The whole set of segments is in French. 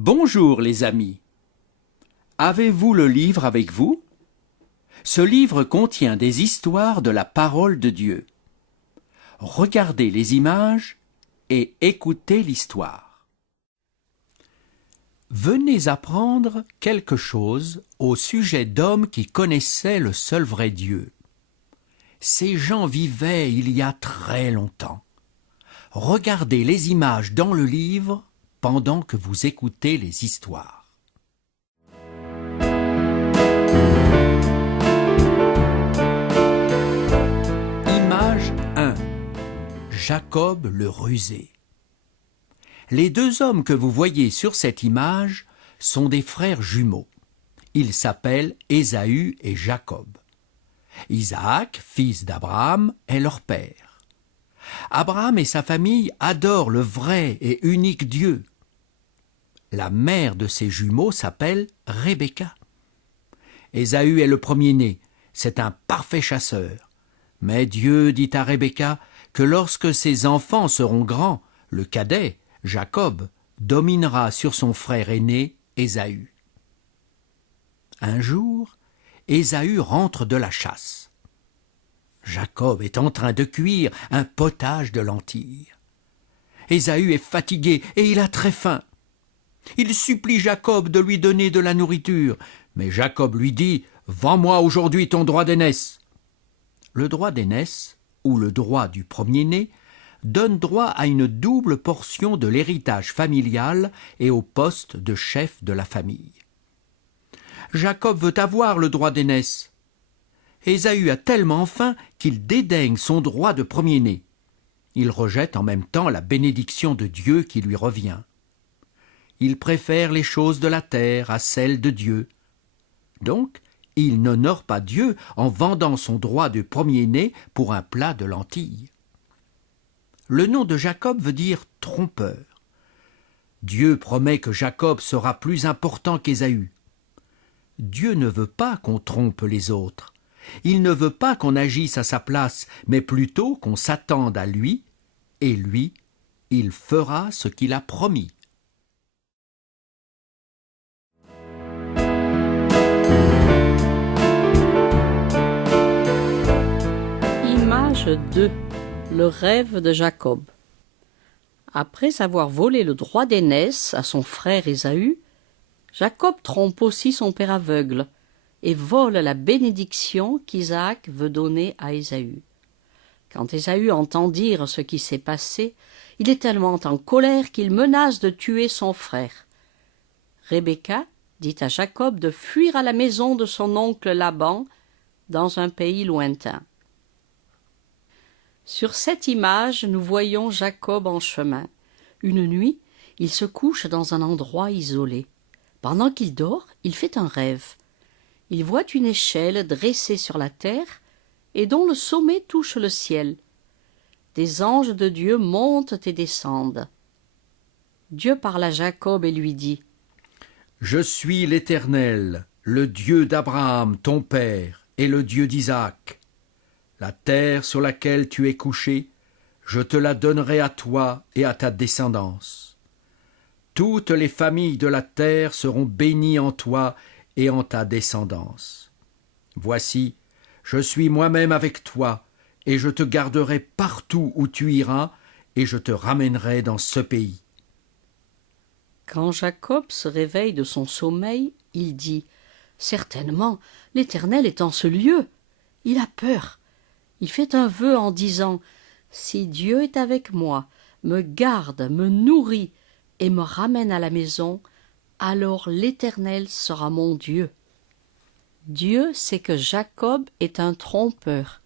Bonjour les amis. Avez-vous le livre avec vous? Ce livre contient des histoires de la parole de Dieu. Regardez les images et écoutez l'histoire. Venez apprendre quelque chose au sujet d'hommes qui connaissaient le seul vrai Dieu. Ces gens vivaient il y a très longtemps. Regardez les images dans le livre pendant que vous écoutez les histoires. Image 1. Jacob le rusé. Les deux hommes que vous voyez sur cette image sont des frères jumeaux. Ils s'appellent Ésaü et Jacob. Isaac, fils d'Abraham, est leur père. Abraham et sa famille adorent le vrai et unique Dieu. La mère de ces jumeaux s'appelle Rebecca. Ésaü est le premier-né, c'est un parfait chasseur. Mais Dieu dit à Rebecca que lorsque ses enfants seront grands, le cadet, Jacob, dominera sur son frère aîné, Ésaü. Un jour, Ésaü rentre de la chasse. Jacob est en train de cuire un potage de lentilles. Ésaü est fatigué et il a très faim. Il supplie Jacob de lui donner de la nourriture, mais Jacob lui dit « Vends-moi aujourd'hui ton droit d'aînesse ». Le droit d'aînesse, ou le droit du premier-né, donne droit à une double portion de l'héritage familial et au poste de chef de la famille. Jacob veut avoir le droit d'aînesse. Ésaü a tellement faim qu'il dédaigne son droit de premier-né. Il rejette en même temps la bénédiction de Dieu qui lui revient. Il préfère les choses de la terre à celles de Dieu. Donc, il n'honore pas Dieu en vendant son droit de premier-né pour un plat de lentilles. Le nom de Jacob veut dire trompeur. Dieu promet que Jacob sera plus important qu'Ésaü. Dieu ne veut pas qu'on trompe les autres. Il ne veut pas qu'on agisse à sa place, mais plutôt qu'on s'attende à lui, et lui, il fera ce qu'il a promis. Image 2. Le rêve de Jacob. Après avoir volé le droit d'aînesse à son frère Ésaü, Jacob trompe aussi son père aveugle et vole la bénédiction qu'Isaac veut donner à Ésaü. Quand Ésaü entend dire ce qui s'est passé, il est tellement en colère qu'il menace de tuer son frère. Rebecca dit à Jacob de fuir à la maison de son oncle Laban dans un pays lointain. Sur cette image, nous voyons Jacob en chemin. Une nuit, il se couche dans un endroit isolé. Pendant qu'il dort, il fait un rêve. Il voit une échelle dressée sur la terre et dont le sommet touche le ciel. Des anges de Dieu montent et descendent. Dieu parle à Jacob et lui dit « Je suis l'Éternel, le Dieu d'Abraham, ton père, et le Dieu d'Isaac. La terre sur laquelle tu es couché, je te la donnerai à toi et à ta descendance. Toutes les familles de la terre seront bénies en toi et en ta descendance. Voici, je suis moi-même avec toi, et je te garderai partout où tu iras, et je te ramènerai dans ce pays. » Quand Jacob se réveille de son sommeil, il dit « Certainement, l'Éternel est en ce lieu. » Il a peur. Il fait un vœu en disant « Si Dieu est avec moi, me garde, me nourrit et me ramène à la maison, alors l'Éternel sera mon Dieu. » Dieu sait que Jacob est un trompeur,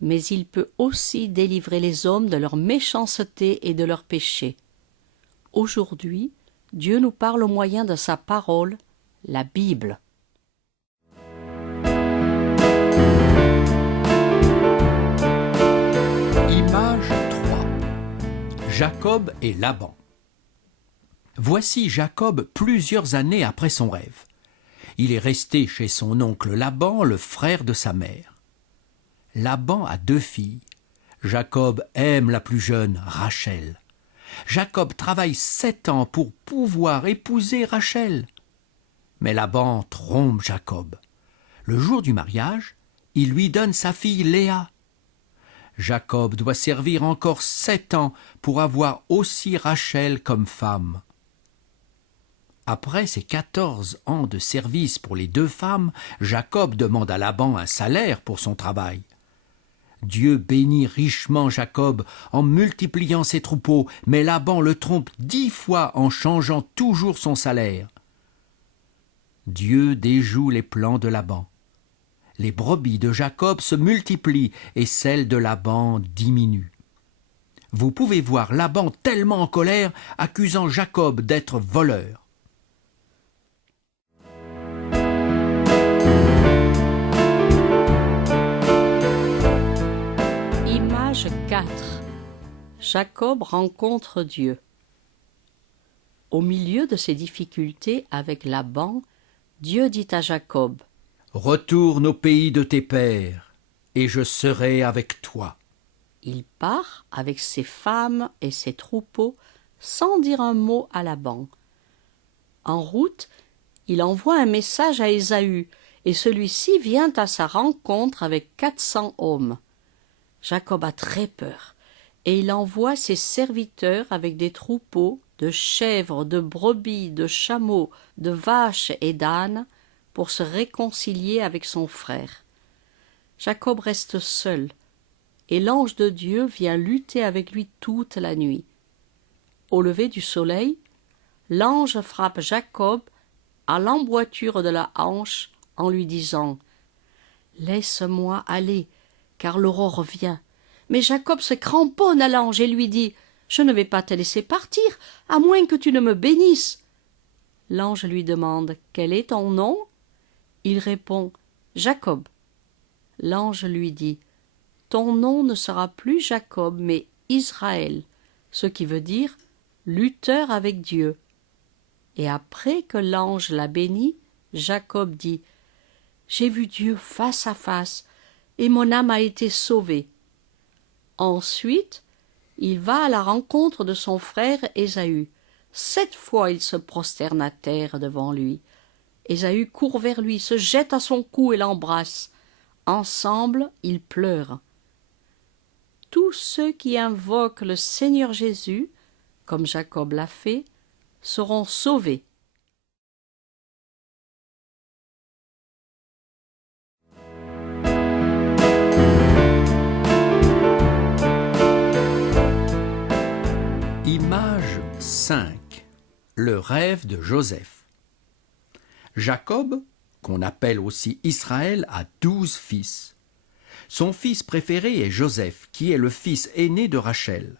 mais il peut aussi délivrer les hommes de leur méchanceté et de leurs péchés. Aujourd'hui, Dieu nous parle au moyen de sa parole, la Bible. Image 3. Jacob et Laban. Voici Jacob plusieurs années après son rêve. Il est resté chez son oncle Laban, le frère de sa mère. Laban a 2 filles. Jacob aime la plus jeune, Rachel. Jacob travaille 7 ans pour pouvoir épouser Rachel. Mais Laban trompe Jacob. Le jour du mariage, il lui donne sa fille Léa. Jacob doit servir encore 7 ans pour avoir aussi Rachel comme femme. Après ces 14 ans de service pour les 2 femmes, Jacob demande à Laban un salaire pour son travail. Dieu bénit richement Jacob en multipliant ses troupeaux, mais Laban le trompe 10 fois en changeant toujours son salaire. Dieu déjoue les plans de Laban. Les brebis de Jacob se multiplient et celles de Laban diminuent. Vous pouvez voir Laban tellement en colère, accusant Jacob d'être voleur. Image 4. Jacob rencontre Dieu. Au milieu de ses difficultés avec Laban, Dieu dit à Jacob: « Retourne au pays de tes pères, et je serai avec toi. » Il part avec ses femmes et ses troupeaux sans dire un mot à Laban. En route, il envoie un message à Ésaü, et celui-ci vient à sa rencontre avec 400 hommes. Jacob a très peur, et il envoie ses serviteurs avec des troupeaux de chèvres, de brebis, de chameaux, de vaches et d'ânes pour se réconcilier avec son frère. Jacob reste seul, et l'ange de Dieu vient lutter avec lui toute la nuit. Au lever du soleil, l'ange frappe Jacob à l'emboîture de la hanche en lui disant: « Laisse-moi aller, car l'aurore vient. » Mais Jacob se cramponne à l'ange et lui dit: « Je ne vais pas te laisser partir, à moins que tu ne me bénisses. » L'ange lui demande: « Quel est ton nom ?» Il répond: « Jacob. » L'ange lui dit: « Ton nom ne sera plus Jacob, mais Israël, ce qui veut dire lutteur avec Dieu. » Et après que l'ange l'a béni, Jacob dit: « J'ai vu Dieu face à face, et mon âme a été sauvée. » Ensuite, il va à la rencontre de son frère Ésaü. 7 fois il se prosterne à terre devant lui. Ésaü court vers lui, se jette à son cou et l'embrasse. Ensemble, ils pleurent. Tous ceux qui invoquent le Seigneur Jésus, comme Jacob l'a fait, seront sauvés. Image 5. Le rêve de Joseph. Jacob, qu'on appelle aussi Israël, a 12 fils. Son fils préféré est Joseph, qui est le fils aîné de Rachel.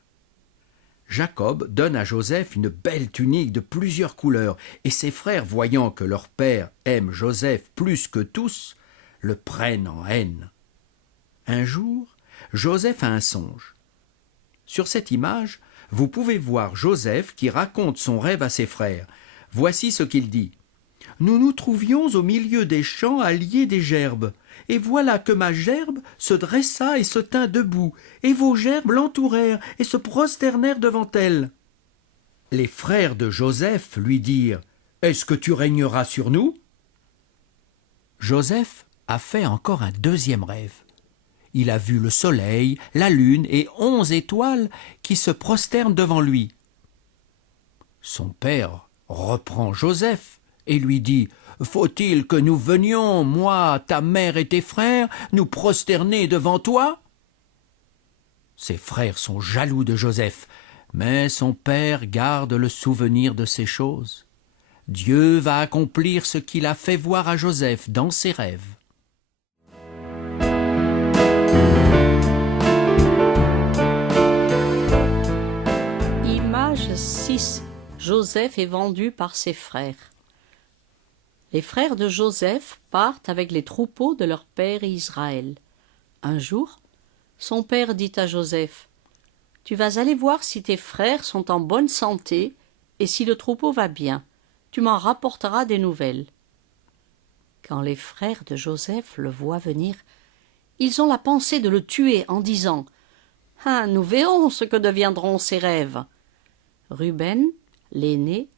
Jacob donne à Joseph une belle tunique de plusieurs couleurs, et ses frères, voyant que leur père aime Joseph plus que tous, le prennent en haine. Un jour, Joseph a un songe. Sur cette image, vous pouvez voir Joseph qui raconte son rêve à ses frères. Voici ce qu'il dit. « Nous nous trouvions au milieu des champs à lier des gerbes, et voilà que ma gerbe se dressa et se tint debout, et vos gerbes l'entourèrent et se prosternèrent devant elle. » Les frères de Joseph lui dirent « Est-ce que tu régneras sur nous ?» Joseph a fait encore un deuxième rêve. Il a vu le soleil, la lune et 11 étoiles qui se prosternent devant lui. Son père reprend Joseph et lui dit « Faut-il que nous venions, moi, ta mère et tes frères, nous prosterner devant toi ?» Ses frères sont jaloux de Joseph, mais son père garde le souvenir de ces choses. Dieu va accomplir ce qu'il a fait voir à Joseph dans ses rêves. Image 6. Joseph est vendu par ses frères. Les frères de Joseph partent avec les troupeaux de leur père Israël. Un jour, son père dit à Joseph: « Tu vas aller voir si tes frères sont en bonne santé et si le troupeau va bien. Tu m'en rapporteras des nouvelles. » Quand les frères de Joseph le voient venir, ils ont la pensée de le tuer en disant: « Ah, nous verrons ce que deviendront ces rêves. » Ruben, l'aîné,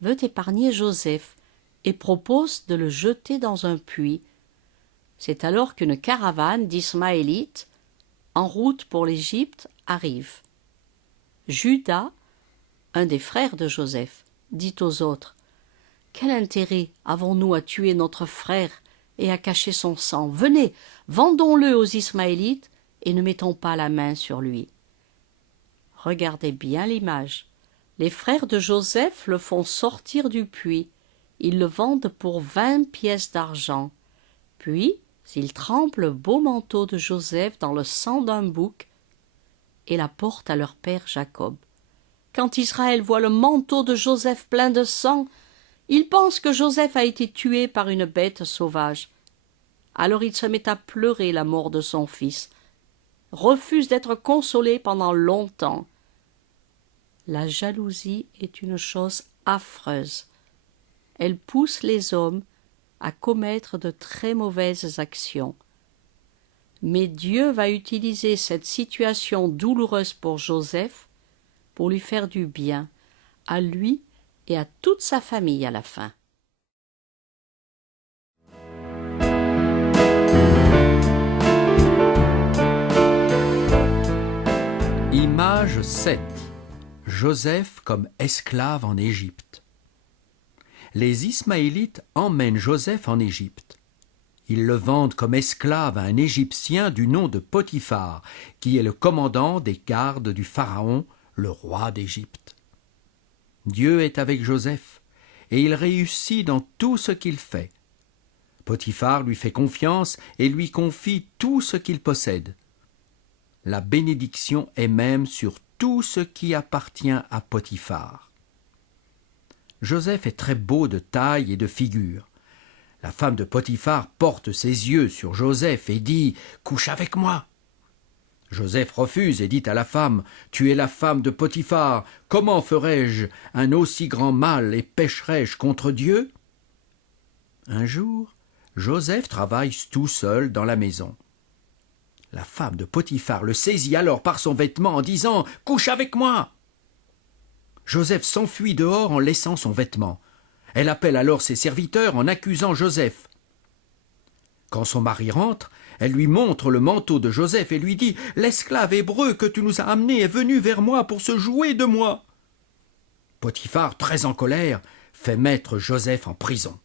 veut épargner Joseph et propose de le jeter dans un puits. C'est alors qu'une caravane d'Ismaélites, en route pour l'Égypte, arrive. Judas, un des frères de Joseph, dit aux autres: « Quel intérêt avons-nous à tuer notre frère et à cacher son sang? Venez, vendons-le aux Ismaélites et ne mettons pas la main sur lui. » Regardez bien l'image. Les frères de Joseph le font sortir du puits. Ils le vendent pour 20 pièces d'argent. Puis, ils trempent le beau manteau de Joseph dans le sang d'un bouc et l'apportent à leur père Jacob. Quand Israël voit le manteau de Joseph plein de sang, il pense que Joseph a été tué par une bête sauvage. Alors il se met à pleurer la mort de son fils, refuse d'être consolé pendant longtemps. La jalousie est une chose affreuse. Elle pousse les hommes à commettre de très mauvaises actions. Mais Dieu va utiliser cette situation douloureuse pour Joseph pour lui faire du bien, à lui et à toute sa famille à la fin. Image 7. Joseph comme esclave en Égypte. Les Ismaélites emmènent Joseph en Égypte. Ils le vendent comme esclave à un Égyptien du nom de Potiphar, qui est le commandant des gardes du Pharaon, le roi d'Égypte. Dieu est avec Joseph, et il réussit dans tout ce qu'il fait. Potiphar lui fait confiance et lui confie tout ce qu'il possède. La bénédiction est même sur tout ce qui appartient à Potiphar. Joseph est très beau de taille et de figure. La femme de Potiphar porte ses yeux sur Joseph et dit « Couche avec moi !» Joseph refuse et dit à la femme « Tu es la femme de Potiphar, comment ferais-je un aussi grand mal et pécherais-je contre Dieu ?» Un jour, Joseph travaille tout seul dans la maison. La femme de Potiphar le saisit alors par son vêtement en disant « Couche avec moi !» Joseph s'enfuit dehors en laissant son vêtement. Elle appelle alors ses serviteurs en accusant Joseph. Quand son mari rentre, elle lui montre le manteau de Joseph et lui dit « L'esclave hébreu que tu nous as amené est venu vers moi pour se jouer de moi. » Potiphar, très en colère, fait mettre Joseph en prison.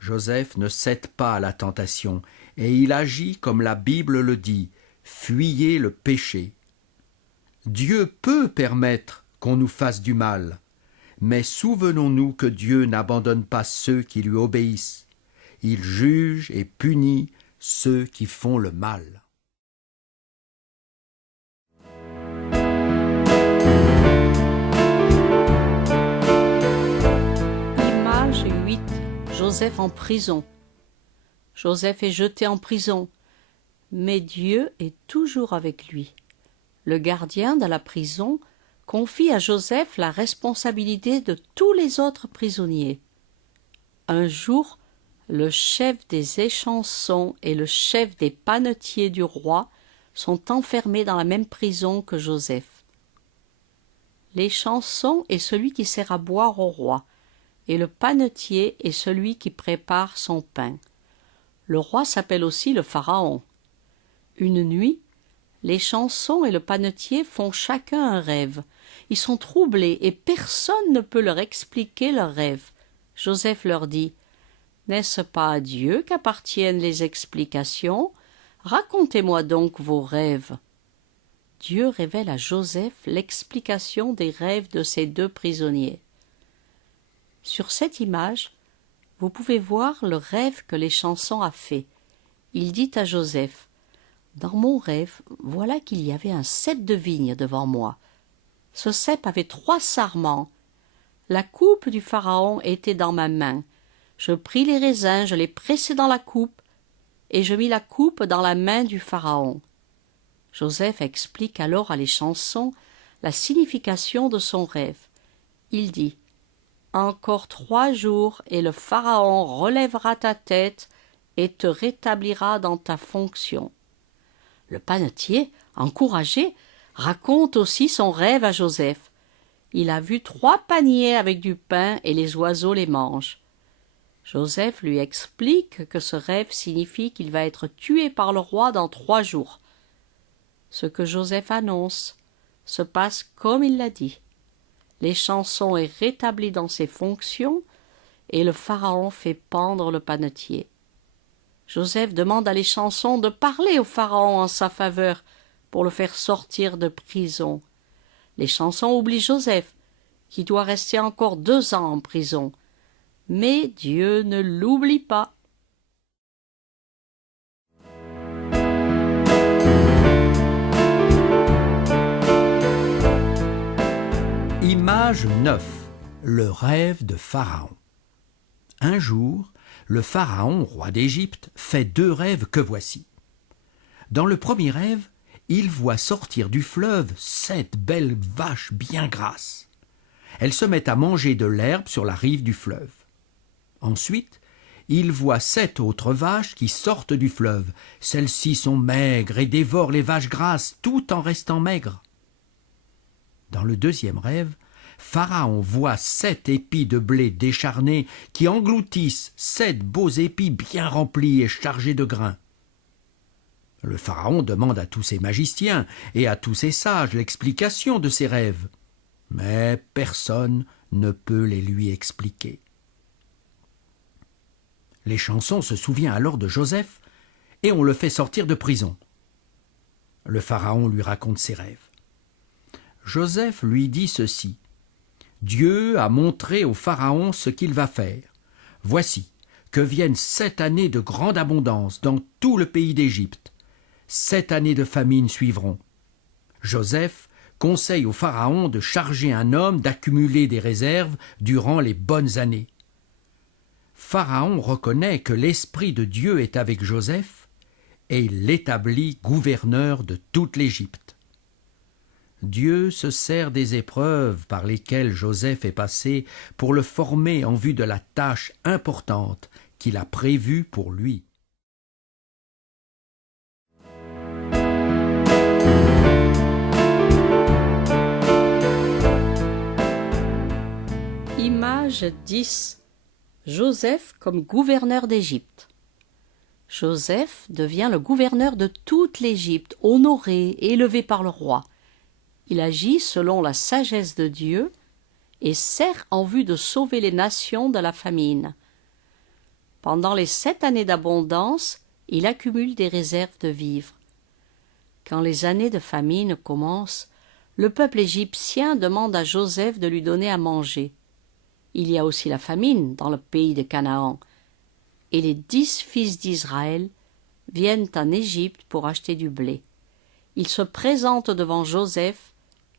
Joseph ne cède pas à la tentation et il agit comme la Bible le dit « Fuyez le péché ». Dieu peut permettre qu'on nous fasse du mal, mais souvenons-nous que Dieu n'abandonne pas ceux qui lui obéissent. Il juge et punit ceux qui font le mal. Image 8. Joseph en prison. Joseph est jeté en prison, mais Dieu est toujours avec lui. Le gardien de la prison confie à Joseph la responsabilité de tous les autres prisonniers. Un jour, le chef des échansons et le chef des panetiers du roi sont enfermés dans la même prison que Joseph. L'échanson est celui qui sert à boire au roi, et le panetier est celui qui prépare son pain. Le roi s'appelle aussi le Pharaon. Une nuit, l'échanson et le panetier font chacun un rêve. Ils sont troublés et personne ne peut leur expliquer leur rêve. Joseph leur dit « N'est-ce pas à Dieu qu'appartiennent les explications? Racontez-moi donc vos rêves. » Dieu révèle à Joseph l'explication des rêves de ces deux prisonniers. Sur cette image, vous pouvez voir le rêve que l'échanson a fait. Il dit à Joseph « Dans mon rêve, voilà qu'il y avait un cep de vigne devant moi. Ce cep avait 3 sarments. La coupe du Pharaon était dans ma main. Je pris les raisins, je les pressai dans la coupe, et je mis la coupe dans la main du Pharaon. » Joseph explique alors à l'échanson la signification de son rêve. Il dit « Encore 3 jours, et le Pharaon relèvera ta tête et te rétablira dans ta fonction. » Le panetier, encouragé, raconte aussi son rêve à Joseph. Il a vu 3 paniers avec du pain et les oiseaux les mangent. Joseph lui explique que ce rêve signifie qu'il va être tué par le roi dans 3 jours. Ce que Joseph annonce se passe comme il l'a dit. L'échanson est rétabli dans ses fonctions et le pharaon fait pendre le panetier. Joseph demande à l'échanson de parler au pharaon en sa faveur pour le faire sortir de prison. L'échanson oublie Joseph, qui doit rester encore 2 ans en prison. Mais Dieu ne l'oublie pas. Image 9. Le rêve de Pharaon. Un jour, le Pharaon, roi d'Égypte, fait 2 rêves que voici. Dans le premier rêve, il voit sortir du fleuve 7 belles vaches bien grasses. Elles se mettent à manger de l'herbe sur la rive du fleuve. Ensuite, il voit 7 autres vaches qui sortent du fleuve. Celles-ci sont maigres et dévorent les vaches grasses tout en restant maigres. Dans le deuxième rêve, Pharaon voit 7 épis de blé décharnés qui engloutissent 7 beaux épis bien remplis et chargés de grains. Le Pharaon demande à tous ses magiciens et à tous ses sages l'explication de ses rêves, mais personne ne peut les lui expliquer. L'échanson se souvient alors de Joseph et on le fait sortir de prison. Le Pharaon lui raconte ses rêves. Joseph lui dit ceci. Dieu a montré au Pharaon ce qu'il va faire. Voici que viennent 7 années de grande abondance dans tout le pays d'Égypte. 7 années de famine suivront. Joseph conseille au Pharaon de charger un homme d'accumuler des réserves durant les bonnes années. Pharaon reconnaît que l'Esprit de Dieu est avec Joseph et il l'établit gouverneur de toute l'Égypte. Dieu se sert des épreuves par lesquelles Joseph est passé pour le former en vue de la tâche importante qu'il a prévue pour lui. Image 10. Joseph comme gouverneur d'Égypte. Joseph devient le gouverneur de toute l'Égypte, honoré et élevé par le roi. Il agit selon la sagesse de Dieu et sert en vue de sauver les nations de la famine. Pendant les 7 années d'abondance, il accumule des réserves de vivres. Quand les années de famine commencent, le peuple égyptien demande à Joseph de lui donner à manger. Il y a aussi la famine dans le pays de Canaan, et les 10 fils d'Israël viennent en Égypte pour acheter du blé. Ils se présentent devant Joseph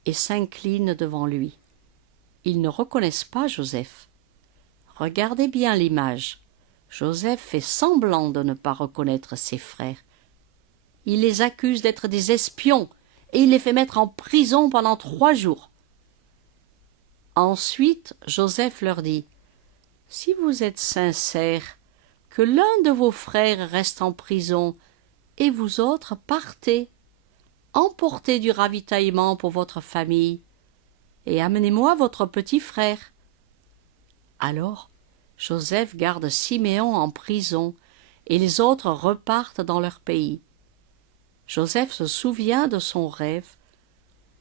et s'inclinent devant lui. Ils ne reconnaissent pas Joseph. Regardez bien l'image. Joseph fait semblant de ne pas reconnaître ses frères. Il les accuse d'être des espions et il les fait mettre en prison pendant 3 jours. Ensuite, Joseph leur dit « Si vous êtes sincères, que l'un de vos frères reste en prison et vous autres partez. Emportez du ravitaillement pour votre famille et amenez-moi votre petit frère. » Alors, Joseph garde Siméon en prison et les autres repartent dans leur pays. Joseph se souvient de son rêve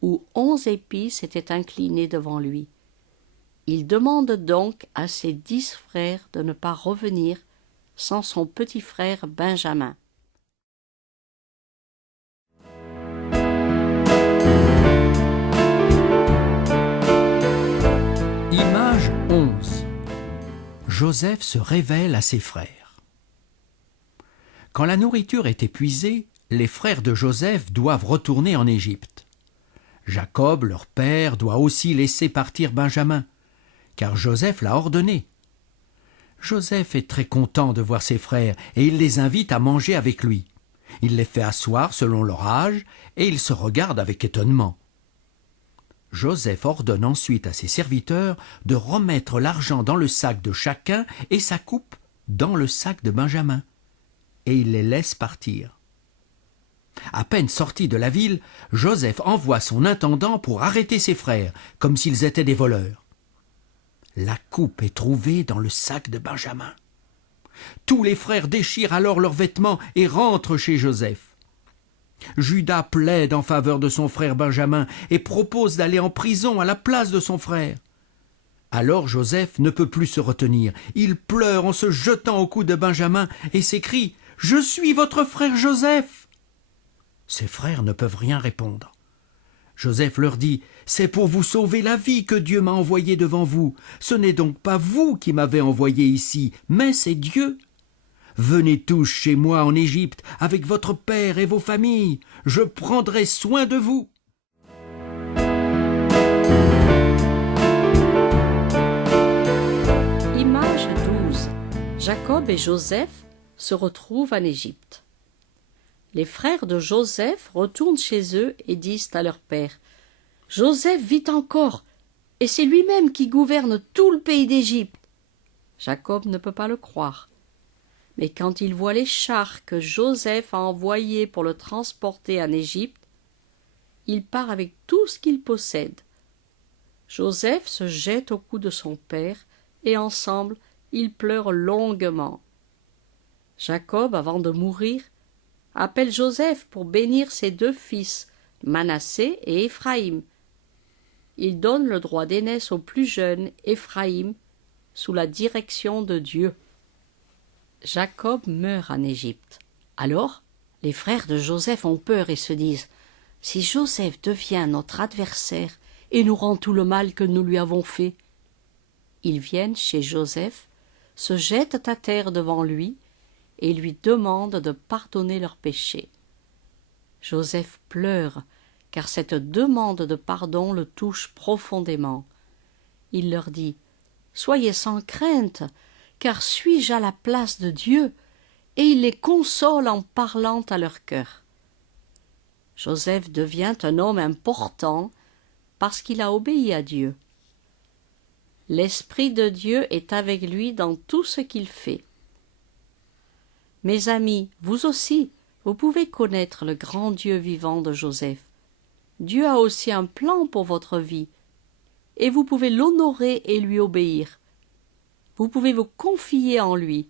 où 11 épis s'étaient inclinés devant lui. Il demande donc à ses 10 frères de ne pas revenir sans son petit frère Benjamin. Image 11. Joseph se révèle à ses frères. Quand la nourriture est épuisée, les frères de Joseph doivent retourner en Égypte. Jacob, leur père, doit aussi laisser partir Benjamin, car Joseph l'a ordonné. Joseph est très content de voir ses frères et il les invite à manger avec lui. Il les fait asseoir selon leur âge et ils se regardent avec étonnement. Joseph ordonne ensuite à ses serviteurs de remettre l'argent dans le sac de chacun et sa coupe dans le sac de Benjamin, et il les laisse partir. À peine sorti de la ville, Joseph envoie son intendant pour arrêter ses frères, comme s'ils étaient des voleurs. La coupe est trouvée dans le sac de Benjamin. Tous les frères déchirent alors leurs vêtements et rentrent chez Joseph. Judas plaide en faveur de son frère Benjamin et propose d'aller en prison à la place de son frère. Alors Joseph ne peut plus se retenir. Il pleure en se jetant au cou de Benjamin et s'écrie « Je suis votre frère Joseph !» Ses frères ne peuvent rien répondre. Joseph leur dit « C'est pour vous sauver la vie que Dieu m'a envoyé devant vous. Ce n'est donc pas vous qui m'avez envoyé ici, mais c'est Dieu. Venez tous chez moi en Égypte avec votre père et vos familles. Je prendrai soin de vous. » Image 12. Jacob et Joseph se retrouvent en Égypte. Les frères de Joseph retournent chez eux et disent à leur père « Joseph vit encore, et c'est lui-même qui gouverne tout le pays d'Égypte. » Jacob ne peut pas le croire. Mais quand il voit les chars que Joseph a envoyés pour le transporter en Égypte, il part avec tout ce qu'il possède. Joseph se jette au cou de son père et ensemble ils pleurent longuement. Jacob, avant de mourir, appelle Joseph pour bénir ses deux fils, Manassé et Éphraïm. Il donne le droit d'aînesse au plus jeune, Éphraïm, sous la direction de Dieu. Jacob meurt en Égypte. Alors, les frères de Joseph ont peur et se disent « Si Joseph devient notre adversaire et nous rend tout le mal que nous lui avons fait ?» Ils viennent chez Joseph, se jettent à terre devant lui et lui demandent de pardonner leurs péchés. Joseph pleure, car cette demande de pardon le touche profondément. Il leur dit « Soyez sans crainte, car suis-je à la place de Dieu ?» et il les console en parlant à leur cœur. Joseph devient un homme important parce qu'il a obéi à Dieu. L'Esprit de Dieu est avec lui dans tout ce qu'il fait. Mes amis, vous aussi, vous pouvez connaître le grand Dieu vivant de Joseph. Dieu a aussi un plan pour votre vie, et vous pouvez l'honorer et lui obéir. Vous pouvez vous confier en lui.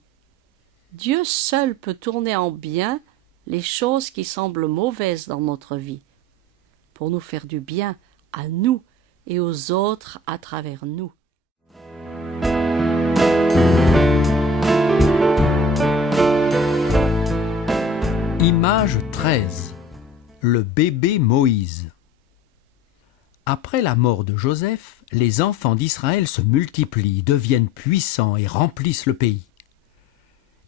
Dieu seul peut tourner en bien les choses qui semblent mauvaises dans notre vie, pour nous faire du bien à nous et aux autres à travers nous. Image 13. Le bébé Moïse. Après la mort de Joseph, les enfants d'Israël se multiplient, deviennent puissants et remplissent le pays.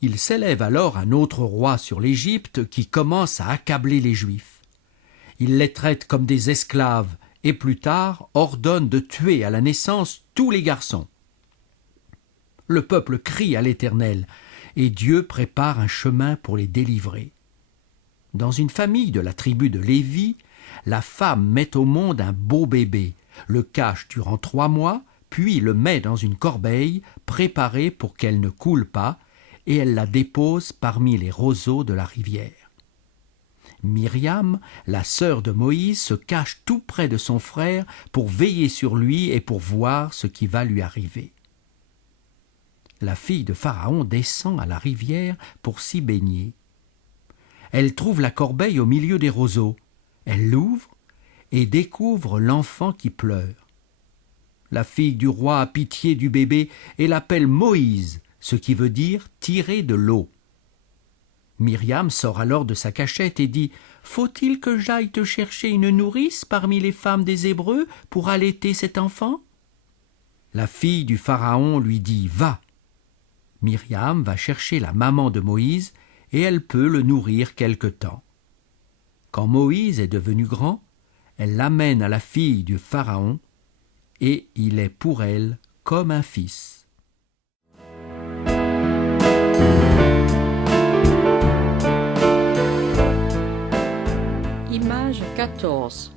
Il s'élève alors un autre roi sur l'Égypte qui commence à accabler les Juifs. Il les traite comme des esclaves et plus tard ordonne de tuer à la naissance tous les garçons. Le peuple crie à l'Éternel et Dieu prépare un chemin pour les délivrer. Dans une famille de la tribu de Lévi, la femme met au monde un beau bébé, le cache durant 3 mois, puis le met dans une corbeille préparée pour qu'elle ne coule pas, et elle la dépose parmi les roseaux de la rivière. Myriam, la sœur de Moïse, se cache tout près de son frère pour veiller sur lui et pour voir ce qui va lui arriver. La fille de Pharaon descend à la rivière pour s'y baigner. Elle trouve la corbeille au milieu des roseaux. Elle l'ouvre et découvre l'enfant qui pleure. La fille du roi a pitié du bébé et l'appelle Moïse, ce qui veut dire « tirer de l'eau ». Myriam sort alors de sa cachette et dit « Faut-il que j'aille te chercher une nourrice parmi les femmes des Hébreux pour allaiter cet enfant ?» La fille du Pharaon lui dit « Va !» Myriam va chercher la maman de Moïse et elle peut le nourrir quelque temps. Quand Moïse est devenu grand, elle l'amène à la fille du Pharaon et il est pour elle comme un fils. Image 14.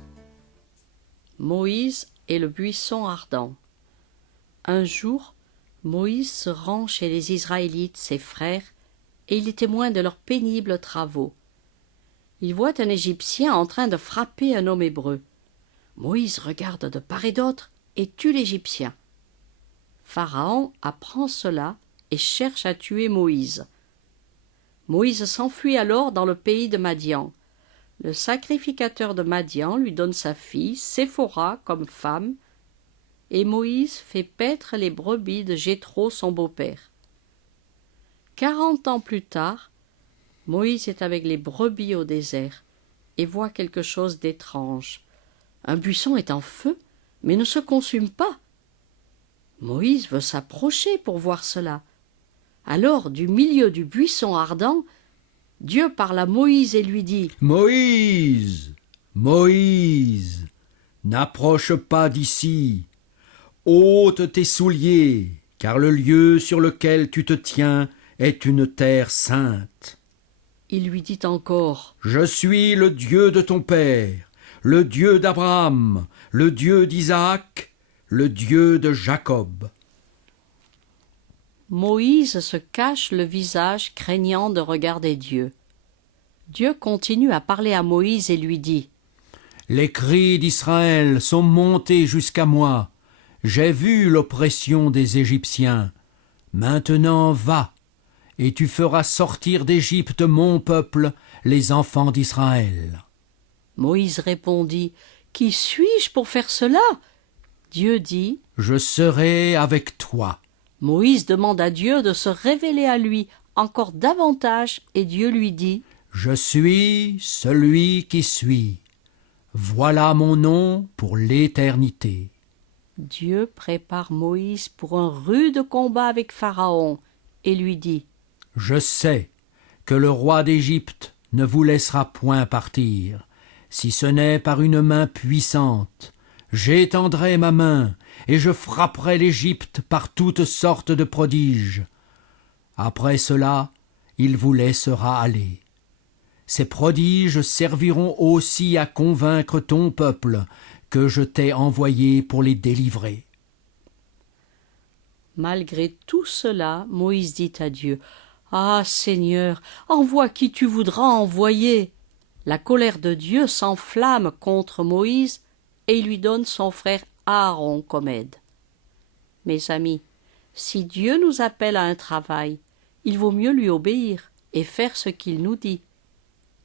Moïse et le buisson ardent. Un jour, Moïse se rend chez les Israélites, ses frères, et il est témoin de leurs pénibles travaux. Il voit un Égyptien en train de frapper un homme hébreu. Moïse regarde de part et d'autre et tue l'Égyptien. Pharaon apprend cela et cherche à tuer Moïse. Moïse s'enfuit alors dans le pays de Madian. Le sacrificateur de Madian lui donne sa fille, Séphora, comme femme, et Moïse fait paître les brebis de Jéthro, son beau-père. 40 ans plus tard, Moïse est avec les brebis au désert et voit quelque chose d'étrange. Un buisson est en feu, mais ne se consume pas. Moïse veut s'approcher pour voir cela. Alors, du milieu du buisson ardent, Dieu parle à Moïse et lui dit « Moïse, Moïse, n'approche pas d'ici. Ôte tes souliers, car le lieu sur lequel tu te tiens est une terre sainte. » Il lui dit encore « Je suis le Dieu de ton père, le Dieu d'Abraham, le Dieu d'Isaac, le Dieu de Jacob. » Moïse se cache le visage, craignant de regarder Dieu. Dieu continue à parler à Moïse et lui dit « Les cris d'Israël sont montés jusqu'à moi. J'ai vu l'oppression des Égyptiens. Maintenant va, et tu feras sortir d'Égypte mon peuple, les enfants d'Israël. » Moïse répondit « Qui suis-je pour faire cela ?» Dieu dit « Je serai avec toi. » Moïse demande à Dieu de se révéler à lui encore davantage et Dieu lui dit « Je suis celui qui suis. Voilà mon nom pour l'éternité. » Dieu prépare Moïse pour un rude combat avec Pharaon et lui dit « Je sais que le roi d'Égypte ne vous laissera point partir, si ce n'est par une main puissante. J'étendrai ma main et je frapperai l'Égypte par toutes sortes de prodiges. Après cela, il vous laissera aller. Ces prodiges serviront aussi à convaincre ton peuple que je t'ai envoyé pour les délivrer. » Malgré tout cela, Moïse dit à Dieu « Ah, Seigneur, envoie qui tu voudras envoyer. » La colère de Dieu s'enflamme contre Moïse et il lui donne son frère Aaron comme aide. Mes amis, si Dieu nous appelle à un travail, il vaut mieux lui obéir et faire ce qu'il nous dit.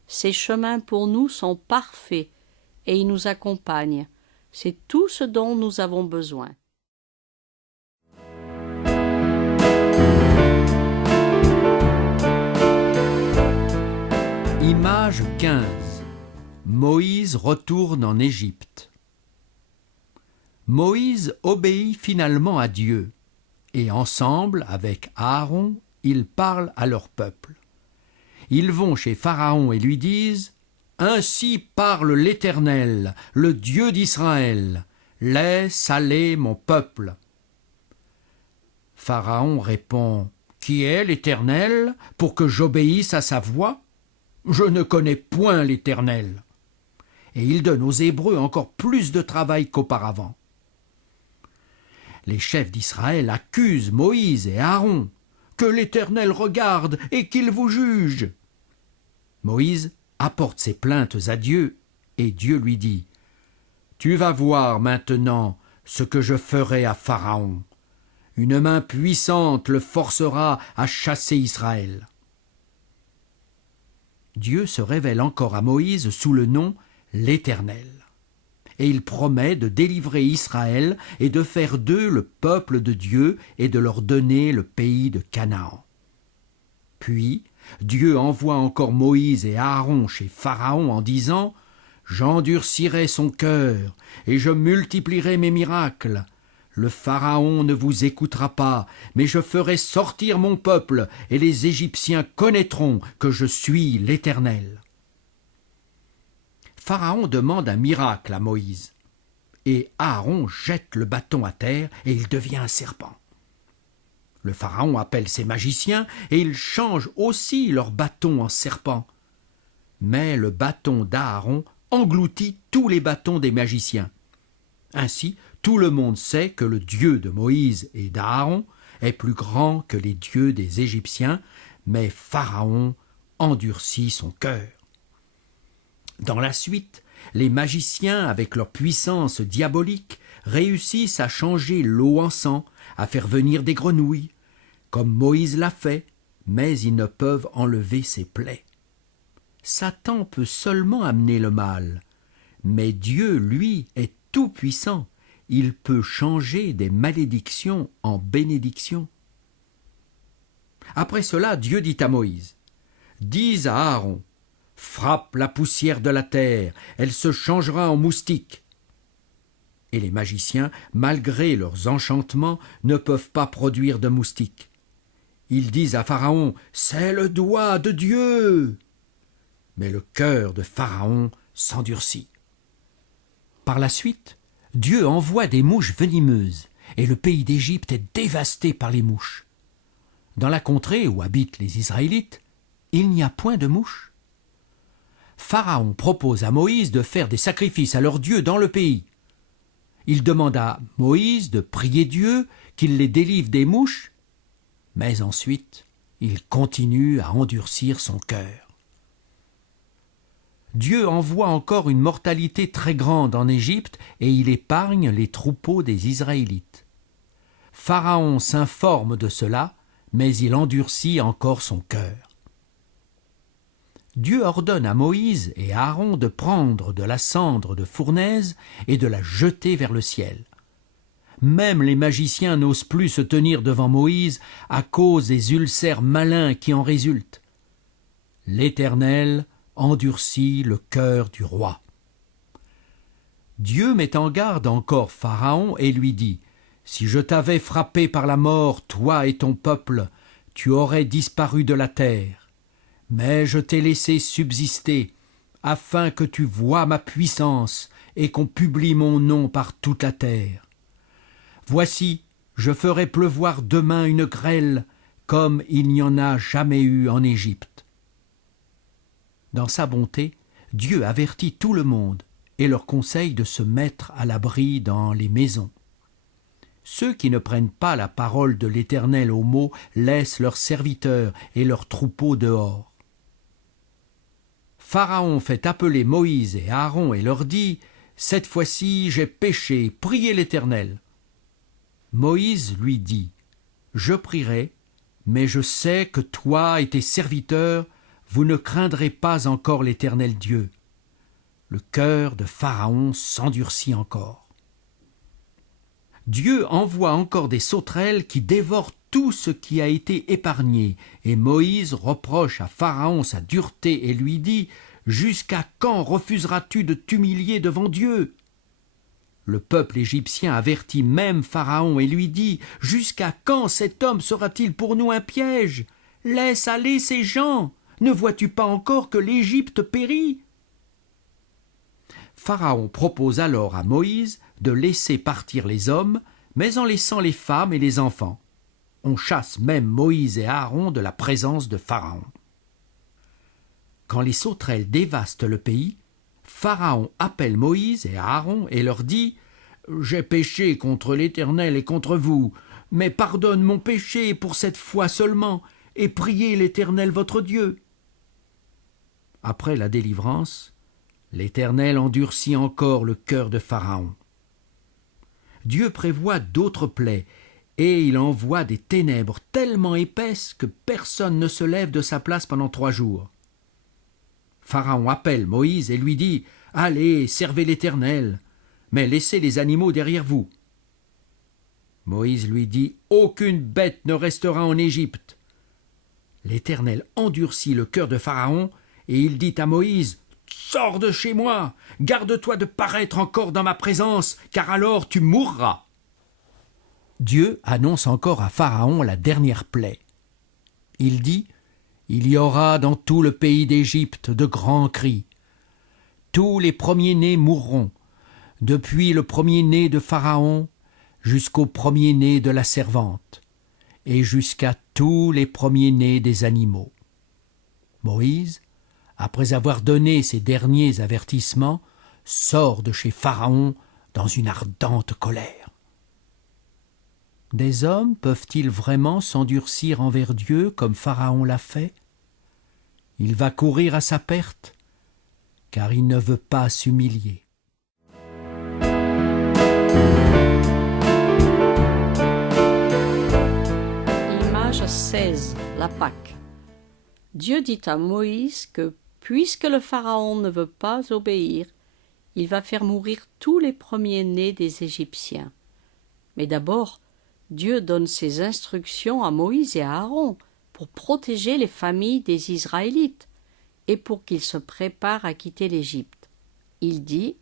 Ses chemins pour nous sont parfaits et il nous accompagne. C'est tout ce dont nous avons besoin. Image 15. Moïse retourne en Égypte. Moïse obéit finalement à Dieu, et ensemble, avec Aaron, ils parlent à leur peuple. Ils vont chez Pharaon et lui disent « Ainsi parle l'Éternel, le Dieu d'Israël, laisse aller mon peuple. » Pharaon répond « Qui est l'Éternel pour que j'obéisse à sa voix ? Je ne connais point l'Éternel. » Et il donne aux Hébreux encore plus de travail qu'auparavant. Les chefs d'Israël accusent Moïse et Aaron. « Que l'Éternel regarde et qu'il vous juge !» Moïse apporte ses plaintes à Dieu et Dieu lui dit « Tu vas voir maintenant ce que je ferai à Pharaon. Une main puissante le forcera à chasser Israël. » Dieu se révèle encore à Moïse sous le nom l'Éternel. Et il promet de délivrer Israël et de faire d'eux le peuple de Dieu et de leur donner le pays de Canaan. Puis, Dieu envoie encore Moïse et Aaron chez Pharaon en disant « J'endurcirai son cœur et je multiplierai mes miracles. Le Pharaon ne vous écoutera pas, mais je ferai sortir mon peuple et les Égyptiens connaîtront que je suis l'Éternel. » Pharaon demande un miracle à Moïse. Et Aaron jette le bâton à terre et il devient un serpent. Le Pharaon appelle ses magiciens et ils changent aussi leur bâton en serpent. Mais le bâton d'Aaron engloutit tous les bâtons des magiciens. Ainsi, tout le monde sait que le Dieu de Moïse et d'Aaron est plus grand que les dieux des Égyptiens, mais Pharaon endurcit son cœur. Dans la suite, les magiciens, avec leur puissance diabolique, réussissent à changer l'eau en sang, à faire venir des grenouilles, comme Moïse l'a fait, mais ils ne peuvent enlever ses plaies. Satan peut seulement amener le mal, mais Dieu, lui, est tout-puissant. Il peut changer des malédictions en bénédictions. Après cela, Dieu dit à Moïse, « Dis à Aaron, frappe la poussière de la terre, elle se changera en moustique. » Et les magiciens, malgré leurs enchantements, ne peuvent pas produire de moustiques. Ils disent à Pharaon, « C'est le doigt de Dieu !» Mais le cœur de Pharaon s'endurcit. Par la suite, Dieu envoie des mouches venimeuses, et le pays d'Égypte est dévasté par les mouches. Dans la contrée où habitent les Israélites, il n'y a point de mouches. Pharaon propose à Moïse de faire des sacrifices à leur Dieu dans le pays. Il demande à Moïse de prier Dieu qu'il les délivre des mouches, mais ensuite, il continue à endurcir son cœur. Dieu envoie encore une mortalité très grande en Égypte et il épargne les troupeaux des Israélites. Pharaon s'informe de cela, mais il endurcit encore son cœur. Dieu ordonne à Moïse et à Aaron de prendre de la cendre de fournaise et de la jeter vers le ciel. Même les magiciens n'osent plus se tenir devant Moïse à cause des ulcères malins qui en résultent. L'Éternel endurcit le cœur du roi. Dieu met en garde encore Pharaon et lui dit « Si je t'avais frappé par la mort, toi et ton peuple, tu aurais disparu de la terre. Mais je t'ai laissé subsister, afin que tu voies ma puissance et qu'on publie mon nom par toute la terre. Voici, je ferai pleuvoir demain une grêle, comme il n'y en a jamais eu en Égypte. » Dans sa bonté, Dieu avertit tout le monde et leur conseille de se mettre à l'abri dans les maisons. Ceux qui ne prennent pas la parole de l'Éternel au mot laissent leurs serviteurs et leurs troupeaux dehors. Pharaon fait appeler Moïse et Aaron et leur dit « Cette fois-ci, j'ai péché, priez l'Éternel. » Moïse lui dit « Je prierai, mais je sais que toi et tes serviteurs, vous ne craindrez pas encore l'Éternel Dieu. » Le cœur de Pharaon s'endurcit encore. Dieu envoie encore des sauterelles qui dévorent tout ce qui a été épargné, et Moïse reproche à Pharaon sa dureté et lui dit « Jusqu'à quand refuseras-tu de t'humilier devant Dieu ?» Le peuple égyptien avertit même Pharaon et lui dit « Jusqu'à quand cet homme sera-t-il pour nous un piège ? Laisse aller ces gens ! Ne vois-tu pas encore que l'Égypte périt ?» Pharaon propose alors à Moïse de laisser partir les hommes, mais en laissant les femmes et les enfants. On chasse même Moïse et Aaron de la présence de Pharaon. Quand les sauterelles dévastent le pays, Pharaon appelle Moïse et Aaron et leur dit « J'ai péché contre l'Éternel et contre vous, mais pardonne mon péché pour cette fois seulement, et priez l'Éternel votre Dieu. » Après la délivrance, l'Éternel endurcit encore le cœur de Pharaon. Dieu prévoit d'autres plaies, et il envoie des ténèbres tellement épaisses que personne ne se lève de sa place pendant 3 jours. Pharaon appelle Moïse et lui dit « Allez, servez l'Éternel, mais laissez les animaux derrière vous. » Moïse lui dit « Aucune bête ne restera en Égypte. » L'Éternel endurcit le cœur de Pharaon, et il dit à Moïse « Sors de chez moi, garde-toi de paraître encore dans ma présence, car alors tu mourras. » Dieu annonce encore à Pharaon la dernière plaie. Il dit « Il y aura dans tout le pays d'Égypte de grands cris. Tous les premiers-nés mourront, depuis le premier-né de Pharaon jusqu'au premier-né de la servante, et jusqu'à tous les premiers-nés des animaux. » Moïse, après avoir donné ces derniers avertissements, sort de chez Pharaon dans une ardente colère. Des hommes peuvent-ils vraiment s'endurcir envers Dieu comme Pharaon l'a fait ? Il va courir à sa perte, car il ne veut pas s'humilier. Image 16, la Pâque. Dieu dit à Moïse que, puisque le Pharaon ne veut pas obéir, il va faire mourir tous les premiers-nés des Égyptiens. Mais d'abord, Dieu donne ses instructions à Moïse et à Aaron pour protéger les familles des Israélites et pour qu'ils se préparent à quitter l'Égypte. Il dit :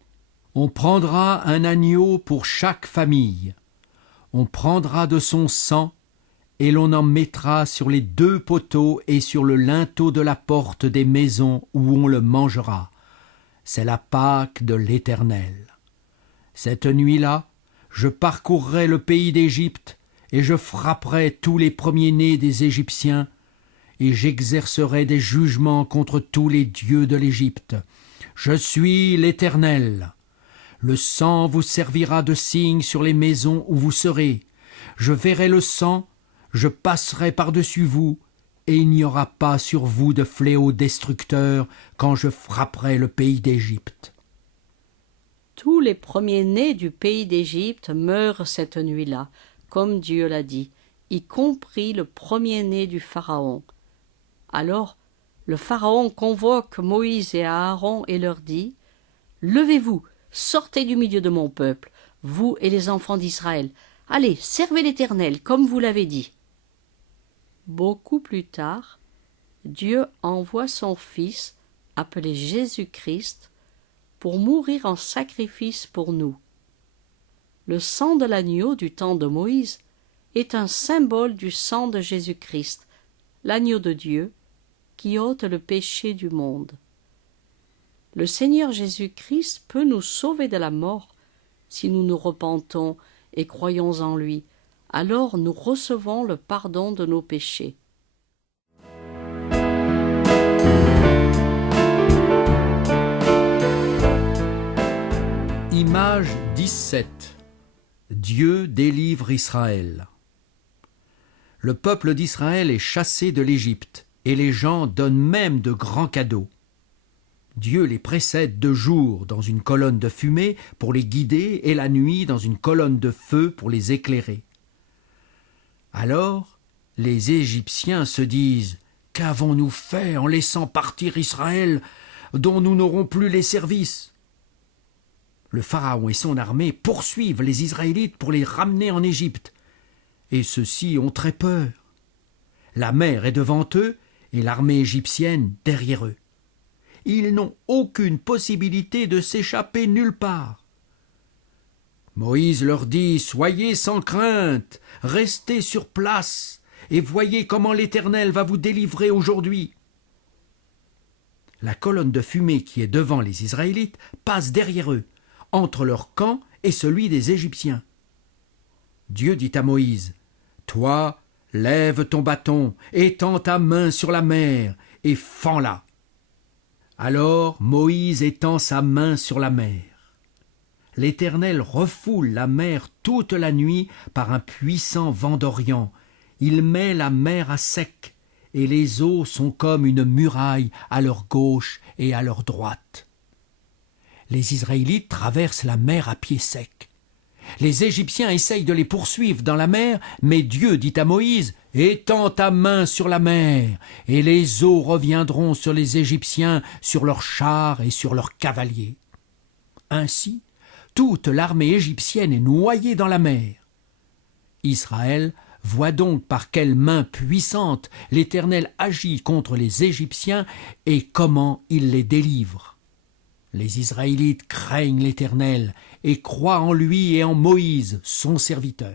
On prendra un agneau pour chaque famille. On prendra de son sang et l'on en mettra sur les 2 poteaux et sur le linteau de la porte des maisons où on le mangera. C'est la Pâque de l'Éternel. Cette nuit-là, je parcourrai le pays d'Égypte et je frapperai tous les premiers-nés des Égyptiens et j'exercerai des jugements contre tous les dieux de l'Égypte. Je suis l'Éternel. Le sang vous servira de signe sur les maisons où vous serez. Je verrai le sang, je passerai par-dessus vous, et il n'y aura pas sur vous de fléau destructeur quand je frapperai le pays d'Égypte. Tous les premiers-nés du pays d'Égypte meurent cette nuit-là, comme Dieu l'a dit, y compris le premier-né du Pharaon. Alors, le Pharaon convoque Moïse et Aaron et leur dit : Levez-vous, sortez du milieu de mon peuple, vous et les enfants d'Israël. Allez, servez l'Éternel, comme vous l'avez dit. Beaucoup plus tard, Dieu envoie son Fils, appelé Jésus-Christ, pour mourir en sacrifice pour nous. Le sang de l'agneau du temps de Moïse est un symbole du sang de Jésus-Christ, l'agneau de Dieu, qui ôte le péché du monde. Le Seigneur Jésus-Christ peut nous sauver de la mort si nous nous repentons et croyons en lui. Alors nous recevons le pardon de nos péchés. Image 17. Dieu délivre Israël. Le peuple d'Israël est chassé de l'Égypte, et les gens donnent même de grands cadeaux. Dieu les précède de jour dans une colonne de fumée pour les guider et la nuit dans une colonne de feu pour les éclairer. Alors, les Égyptiens se disent : Qu'avons-nous fait en laissant partir Israël, dont nous n'aurons plus les services ? Le Pharaon et son armée poursuivent les Israélites pour les ramener en Égypte. Et ceux-ci ont très peur. La mer est devant eux et l'armée égyptienne derrière eux. Ils n'ont aucune possibilité de s'échapper nulle part. Moïse leur dit : Soyez sans crainte, restez sur place et voyez comment l'Éternel va vous délivrer aujourd'hui. La colonne de fumée qui est devant les Israélites passe derrière eux, entre leur camp et celui des Égyptiens. Dieu dit à Moïse : Toi, lève ton bâton, étends ta main sur la mer et fends-la. Alors Moïse étend sa main sur la mer. L'Éternel refoule la mer toute la nuit par un puissant vent d'Orient. Il met la mer à sec, et les eaux sont comme une muraille à leur gauche et à leur droite. Les Israélites traversent la mer à pied sec. Les Égyptiens essayent de les poursuivre dans la mer, mais Dieu dit à Moïse : Étends ta main sur la mer, et les eaux reviendront sur les Égyptiens, sur leurs chars et sur leurs cavaliers. Ainsi, toute l'armée égyptienne est noyée dans la mer. Israël voit donc par quelle main puissante l'Éternel agit contre les Égyptiens et comment il les délivre. Les Israélites craignent l'Éternel et croient en lui et en Moïse, son serviteur.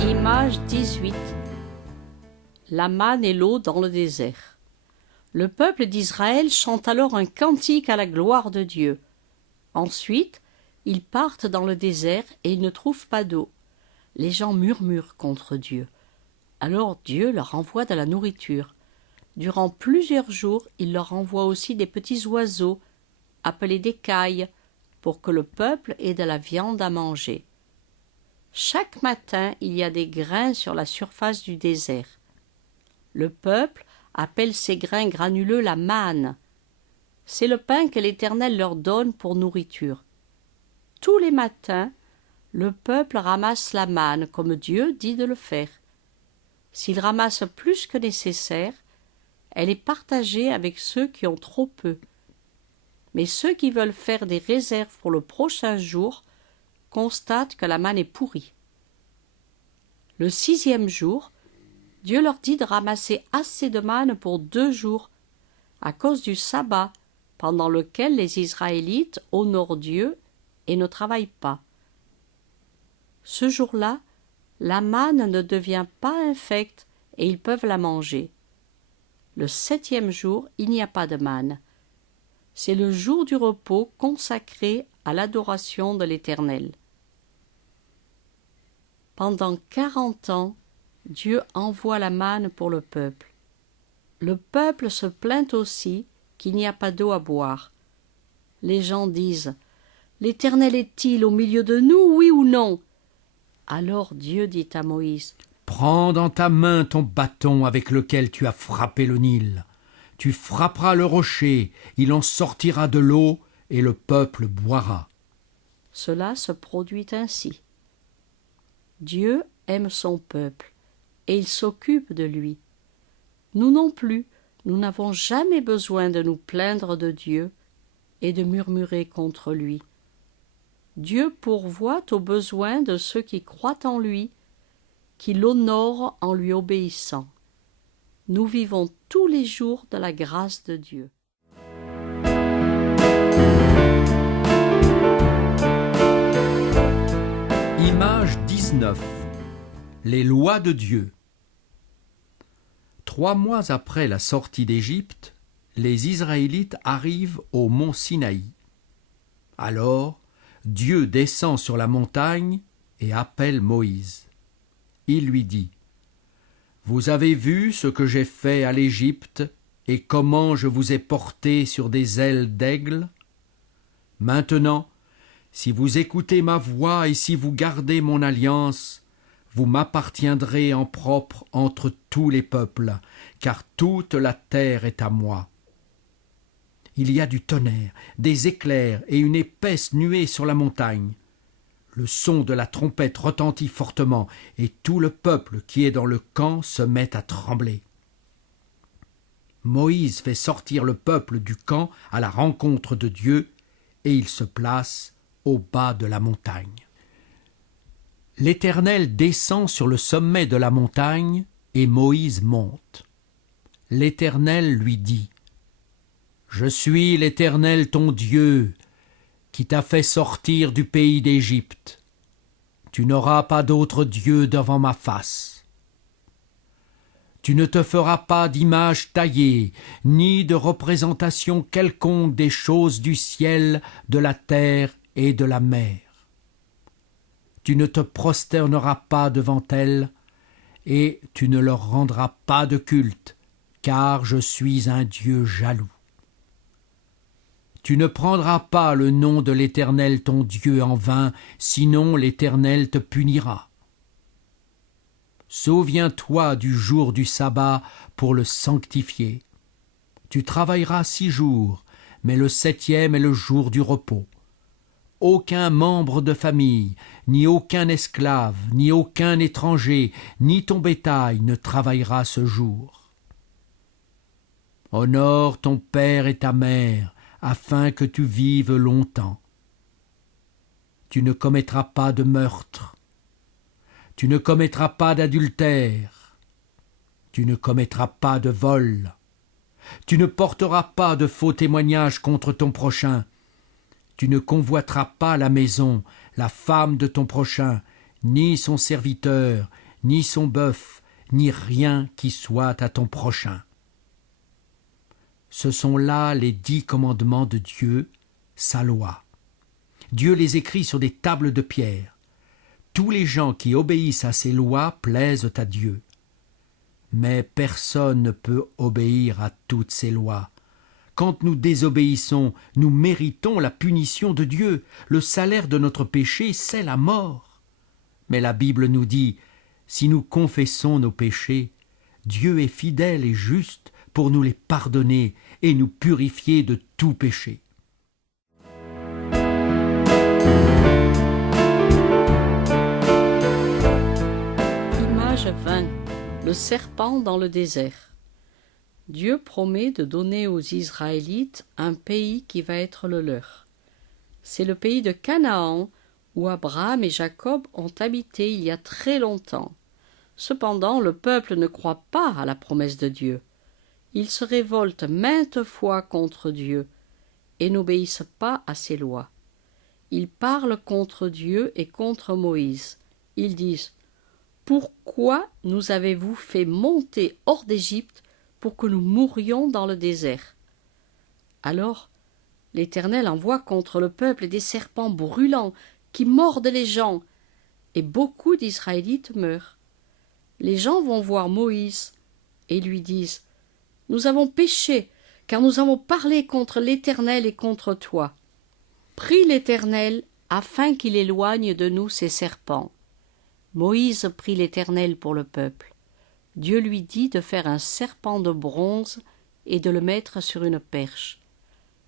Image 18. La manne et l'eau dans le désert. Le peuple d'Israël chante alors un cantique à la gloire de Dieu. Ensuite, ils partent dans le désert et ils ne trouvent pas d'eau. Les gens murmurent contre Dieu. Alors Dieu leur envoie de la nourriture. Durant plusieurs jours, il leur envoie aussi des petits oiseaux, appelés des cailles, pour que le peuple ait de la viande à manger. Chaque matin, il y a des grains sur la surface du désert. Le peuple appelle ces grains granuleux la manne. C'est le pain que l'Éternel leur donne pour nourriture. Tous les matins, le peuple ramasse la manne comme Dieu dit de le faire. S'il ramasse plus que nécessaire, elle est partagée avec ceux qui ont trop peu. Mais ceux qui veulent faire des réserves pour le prochain jour constatent que la manne est pourrie. Le 6e jour, Dieu leur dit de ramasser assez de manne pour 2 jours, à cause du sabbat, pendant lequel les Israélites honorent Dieu et ne travaillent pas. Ce jour-là, la manne ne devient pas infecte et ils peuvent la manger. Le 7e jour, il n'y a pas de manne. C'est le jour du repos consacré à l'adoration de l'Éternel. Pendant 40 ans, Dieu envoie la manne pour le peuple. Le peuple se plaint aussi qu'il n'y a pas d'eau à boire. Les gens disent « L'Éternel est-il au milieu de nous, oui ou non ?» Alors Dieu dit à Moïse « Prends dans ta main ton bâton avec lequel tu as frappé le Nil. Tu frapperas le rocher, il en sortira de l'eau et le peuple boira. » Cela se produit ainsi. Dieu aime son peuple et il s'occupe de lui. Nous non plus, nous n'avons jamais besoin de nous plaindre de Dieu et de murmurer contre lui. Dieu pourvoit aux besoins de ceux qui croient en lui, qui l'honorent en lui obéissant. Nous vivons tous les jours de la grâce de Dieu. Image 19. Les lois de Dieu. 3 mois après la sortie d'Égypte, les Israélites arrivent au mont Sinaï. Alors, Dieu descend sur la montagne et appelle Moïse. Il lui dit « Vous avez vu ce que j'ai fait à l'Égypte et comment je vous ai porté sur des ailes d'aigle ? Maintenant, si vous écoutez ma voix et si vous gardez mon alliance, vous m'appartiendrez en propre entre tous les peuples, car toute la terre est à moi. Il y a du tonnerre, des éclairs et une épaisse nuée sur la montagne. Le son de la trompette retentit fortement, et tout le peuple qui est dans le camp se met à trembler. Moïse fait sortir le peuple du camp à la rencontre de Dieu, et il se place au bas de la montagne. L'Éternel descend sur le sommet de la montagne, et Moïse monte. L'Éternel lui dit « Je suis l'Éternel ton Dieu, qui t'a fait sortir du pays d'Égypte. Tu n'auras pas d'autre Dieu devant ma face. Tu ne te feras pas d'image taillée, ni de représentation quelconque des choses du ciel, de la terre et de la mer. Tu ne te prosterneras pas devant elles, et tu ne leur rendras pas de culte, car je suis un Dieu jaloux. Tu ne prendras pas le nom de l'Éternel ton Dieu en vain, sinon l'Éternel te punira. Souviens-toi du jour du sabbat pour le sanctifier. Tu travailleras 6 jours, mais le 7e est le jour du repos. Aucun membre de famille, ni aucun esclave, ni aucun étranger, ni ton bétail ne travaillera ce jour. Honore ton père et ta mère, afin que tu vives longtemps. Tu ne commettras pas de meurtre. Tu ne commettras pas d'adultère. Tu ne commettras pas de vol. Tu ne porteras pas de faux témoignages contre ton prochain. Tu ne convoiteras pas la maison, la femme de ton prochain, ni son serviteur, ni son bœuf, ni rien qui soit à ton prochain. Ce sont là les 10 commandements de Dieu, sa loi. Dieu les écrit sur des tables de pierre. Tous les gens qui obéissent à ces lois plaisent à Dieu. Mais personne ne peut obéir à toutes ces lois. Quand nous désobéissons, nous méritons la punition de Dieu. Le salaire de notre péché, c'est la mort. Mais la Bible nous dit, si nous confessons nos péchés, Dieu est fidèle et juste pour nous les pardonner et nous purifier de tout péché. Image 20. Le serpent dans le désert. Dieu promet de donner aux Israélites un pays qui va être le leur. C'est le pays de Canaan où Abraham et Jacob ont habité il y a très longtemps. Cependant, le peuple ne croit pas à la promesse de Dieu. Ils se révoltent maintes fois contre Dieu et n'obéissent pas à ses lois. Ils parlent contre Dieu et contre Moïse. Ils disent « Pourquoi nous avez-vous fait monter hors d'Égypte pour que nous mourions dans le désert ?» Alors, l'Éternel envoie contre le peuple des serpents brûlants qui mordent les gens, et beaucoup d'Israélites meurent. Les gens vont voir Moïse et lui disent « Nous avons péché, car nous avons parlé contre l'Éternel et contre toi. Prie l'Éternel afin qu'il éloigne de nous ces serpents. » Moïse prie l'Éternel pour le peuple. Dieu lui dit de faire un serpent de bronze et de le mettre sur une perche.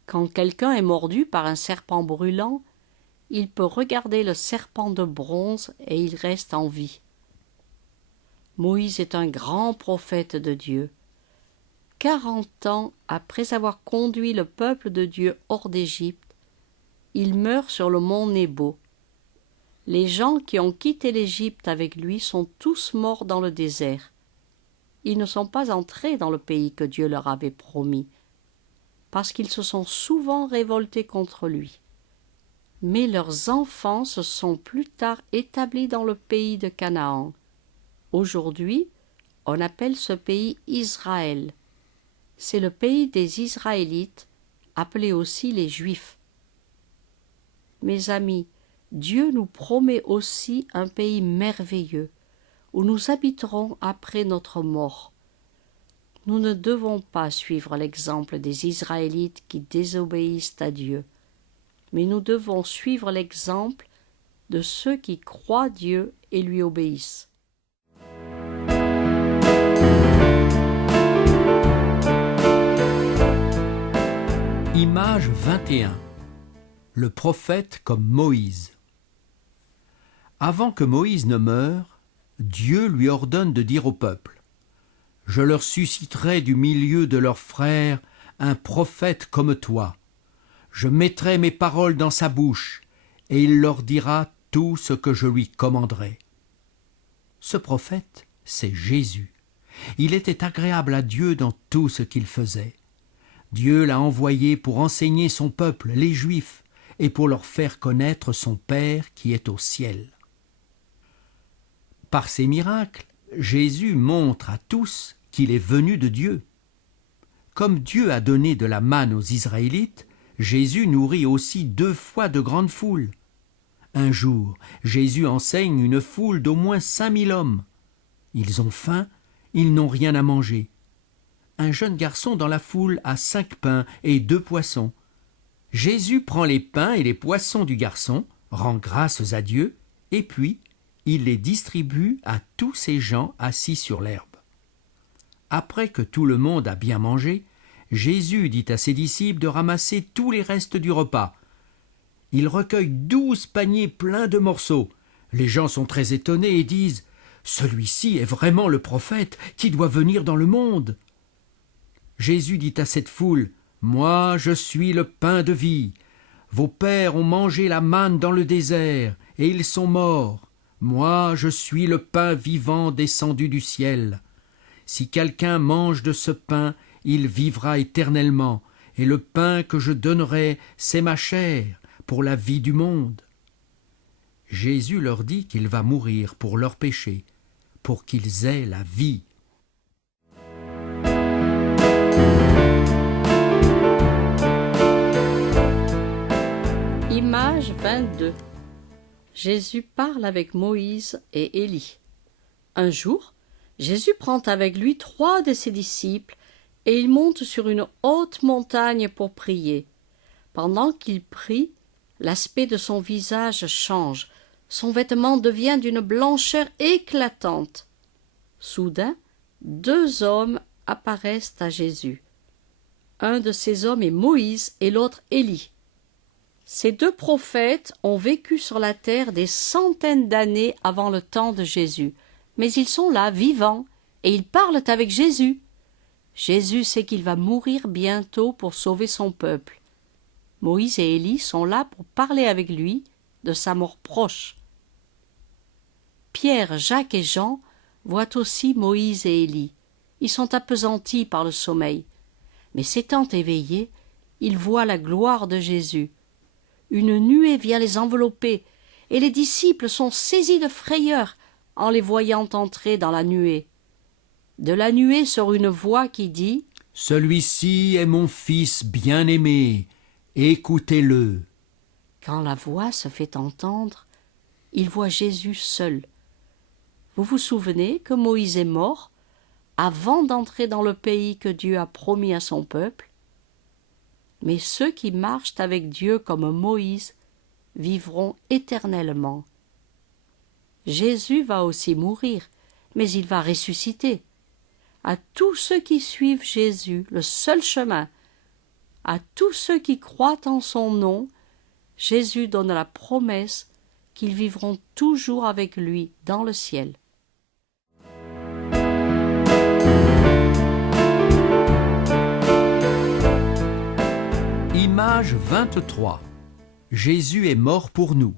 Quand quelqu'un est mordu par un serpent brûlant, il peut regarder le serpent de bronze et il reste en vie. Moïse est un grand prophète de Dieu. 40 ans après avoir conduit le peuple de Dieu hors d'Égypte, il meurt sur le mont Nebo. Les gens qui ont quitté l'Égypte avec lui sont tous morts dans le désert. Ils ne sont pas entrés dans le pays que Dieu leur avait promis, parce qu'ils se sont souvent révoltés contre lui. Mais leurs enfants se sont plus tard établis dans le pays de Canaan. Aujourd'hui, on appelle ce pays Israël. C'est le pays des Israélites, appelés aussi les Juifs. Mes amis, Dieu nous promet aussi un pays merveilleux, où nous habiterons après notre mort. Nous ne devons pas suivre l'exemple des Israélites qui désobéissent à Dieu, mais nous devons suivre l'exemple de ceux qui croient Dieu et lui obéissent. Image 21. Le prophète comme Moïse. Avant que Moïse ne meure, Dieu lui ordonne de dire au peuple « Je leur susciterai du milieu de leurs frères un prophète comme toi. Je mettrai mes paroles dans sa bouche, et il leur dira tout ce que je lui commanderai. » Ce prophète, c'est Jésus. Il était agréable à Dieu dans tout ce qu'il faisait. Dieu l'a envoyé pour enseigner son peuple, les Juifs, et pour leur faire connaître son Père qui est au ciel. Par ses miracles, Jésus montre à tous qu'il est venu de Dieu. Comme Dieu a donné de la manne aux Israélites, Jésus nourrit aussi 2 fois de grandes foules. Un jour, Jésus enseigne une foule d'au moins 5000 hommes. Ils ont faim, ils n'ont rien à manger. Un jeune garçon dans la foule a 5 pains et 2 poissons. Jésus prend les pains et les poissons du garçon, rend grâces à Dieu, et puis il les distribue à tous ces gens assis sur l'herbe. Après que tout le monde a bien mangé, Jésus dit à ses disciples de ramasser tous les restes du repas. Il recueille 12 paniers pleins de morceaux. Les gens sont très étonnés et disent « Celui-ci est vraiment le prophète qui doit venir dans le monde. » Jésus dit à cette foule « Moi, je suis le pain de vie. Vos pères ont mangé la manne dans le désert, et ils sont morts. Moi, je suis le pain vivant descendu du ciel. Si quelqu'un mange de ce pain, il vivra éternellement, et le pain que je donnerai, c'est ma chair, pour la vie du monde. » Jésus leur dit qu'il va mourir pour leurs péchés, pour qu'ils aient la vie. Image 22. Jésus parle avec Moïse et Élie. Un jour, Jésus prend avec lui 3 de ses disciples et il monte sur une haute montagne pour prier. Pendant qu'il prie, l'aspect de son visage change, son vêtement devient d'une blancheur éclatante. Soudain, 2 hommes apparaissent à Jésus. Un de ces hommes est Moïse et l'autre Élie. Ces 2 prophètes ont vécu sur la terre des centaines d'années avant le temps de Jésus, mais ils sont là, vivants, et ils parlent avec Jésus. Jésus sait qu'il va mourir bientôt pour sauver son peuple. Moïse et Élie sont là pour parler avec lui de sa mort proche. Pierre, Jacques et Jean voient aussi Moïse et Élie. Ils sont appesantis par le sommeil. Mais s'étant éveillés, ils voient la gloire de Jésus. Une nuée vient les envelopper, et les disciples sont saisis de frayeur en les voyant entrer dans la nuée. De la nuée sort une voix qui dit « Celui-ci est mon fils bien-aimé, écoutez-le. » Quand la voix se fait entendre, ils voient Jésus seul. Vous vous souvenez que Moïse est mort avant d'entrer dans le pays que Dieu a promis à son peuple? Mais ceux qui marchent avec Dieu comme Moïse vivront éternellement. Jésus va aussi mourir, mais il va ressusciter. À tous ceux qui suivent Jésus, le seul chemin, à tous ceux qui croient en son nom, Jésus donne la promesse qu'ils vivront toujours avec lui dans le ciel. Image 23. Jésus est mort pour nous.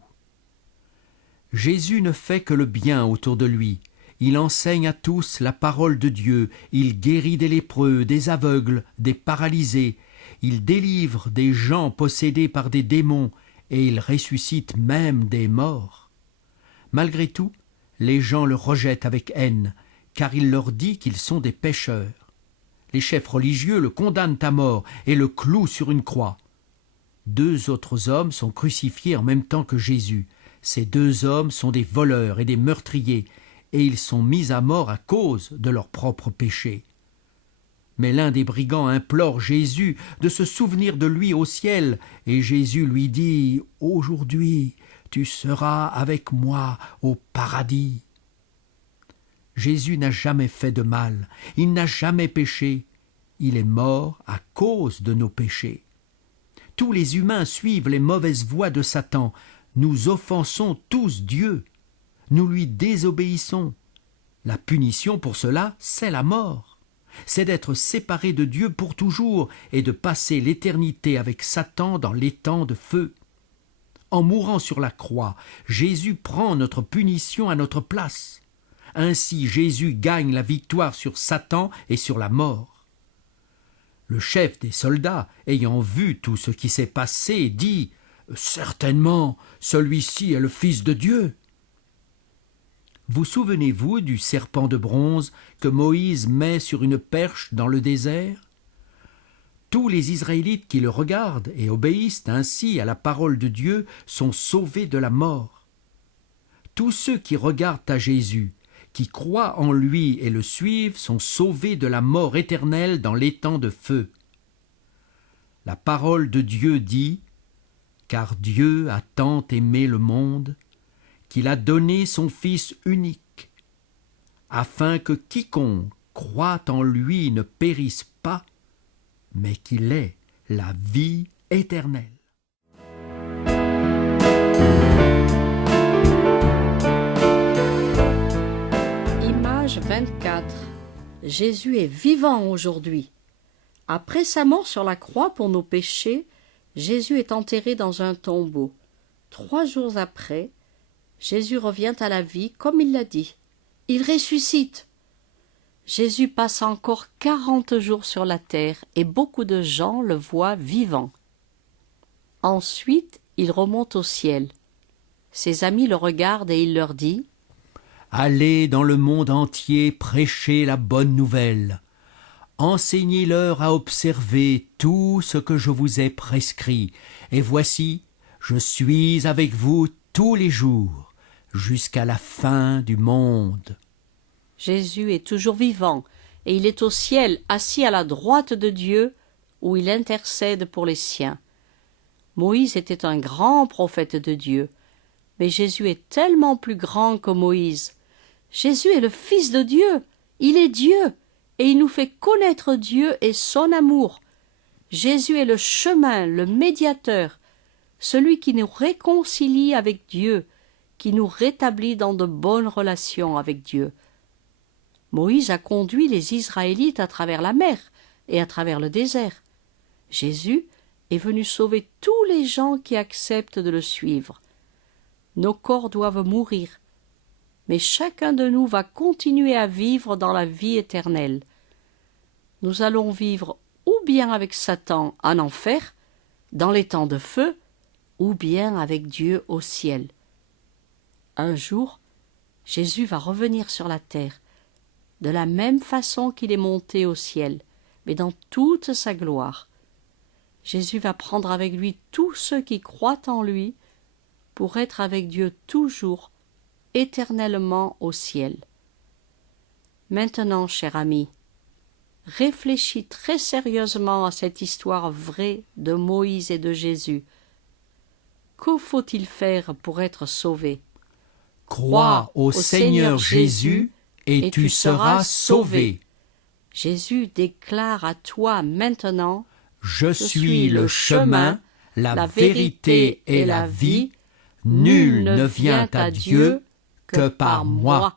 Jésus ne fait que le bien autour de lui. Il enseigne à tous la parole de Dieu. Il guérit des lépreux, des aveugles, des paralysés. Il délivre des gens possédés par des démons et il ressuscite même des morts. Malgré tout, les gens le rejettent avec haine, car il leur dit qu'ils sont des pécheurs. Les chefs religieux le condamnent à mort et le clouent sur une croix. 2 autres hommes sont crucifiés en même temps que Jésus. Ces 2 hommes sont des voleurs et des meurtriers, et ils sont mis à mort à cause de leurs propres péchés. Mais l'un des brigands implore Jésus de se souvenir de lui au ciel, et Jésus lui dit « Aujourd'hui, tu seras avec moi au paradis. » Jésus n'a jamais fait de mal, il n'a jamais péché, il est mort à cause de nos péchés. Tous les humains suivent les mauvaises voies de Satan, nous offensons tous Dieu, nous lui désobéissons. La punition pour cela, c'est la mort. C'est d'être séparé de Dieu pour toujours et de passer l'éternité avec Satan dans l'étang de feu. En mourant sur la croix, Jésus prend notre punition à notre place. Ainsi, Jésus gagne la victoire sur Satan et sur la mort. Le chef des soldats, ayant vu tout ce qui s'est passé, dit « Certainement, celui-ci est le Fils de Dieu. » Vous souvenez-vous du serpent de bronze que Moïse met sur une perche dans le désert? Tous les Israélites qui le regardent et obéissent ainsi à la parole de Dieu sont sauvés de la mort. Tous ceux qui regardent à Jésus, qui croient en lui et le suivent, sont sauvés de la mort éternelle dans l'étang de feu. La parole de Dieu dit « Car Dieu a tant aimé le monde, qu'il a donné son Fils unique, afin que quiconque croit en lui ne périsse pas, mais qu'il ait la vie éternelle. » Image 24. Jésus est vivant aujourd'hui. Après sa mort sur la croix pour nos péchés, Jésus est enterré dans un tombeau. 3 jours après, Jésus revient à la vie comme il l'a dit. Il ressuscite. Jésus passe encore 40 jours sur la terre et beaucoup de gens le voient vivant. Ensuite, il remonte au ciel. Ses amis le regardent et il leur dit « Allez dans le monde entier prêcher la bonne nouvelle. Enseignez-leur à observer tout ce que je vous ai prescrit. Et voici, je suis avec vous tous les jours, jusqu'à la fin du monde. » Jésus est toujours vivant, et il est au ciel, assis à la droite de Dieu, où il intercède pour les siens. Moïse était un grand prophète de Dieu, mais Jésus est tellement plus grand que Moïse. Jésus est le Fils de Dieu, Il est Dieu, et il nous fait connaître Dieu et son amour. Jésus est le chemin, le médiateur, celui qui nous réconcilie avec Dieu, qui nous rétablit dans de bonnes relations avec Dieu. Moïse a conduit les Israélites à travers la mer et à travers le désert. Jésus est venu sauver tous les gens qui acceptent de le suivre. Nos corps doivent mourir, mais chacun de nous va continuer à vivre dans la vie éternelle. Nous allons vivre ou bien avec Satan en enfer, dans les temps de feu, ou bien avec Dieu au ciel. Un jour, Jésus va revenir sur la terre, de la même façon qu'il est monté au ciel, mais dans toute sa gloire. Jésus va prendre avec lui tous ceux qui croient en lui pour être avec Dieu toujours, éternellement au ciel. Maintenant, cher ami, réfléchis très sérieusement à cette histoire vraie de Moïse et de Jésus. Que faut-il faire pour être sauvé? Crois au Seigneur Jésus et tu seras sauvé. Jésus déclare à toi maintenant: Je suis le chemin, la vérité et la vie. Nul ne vient à Dieu que par moi.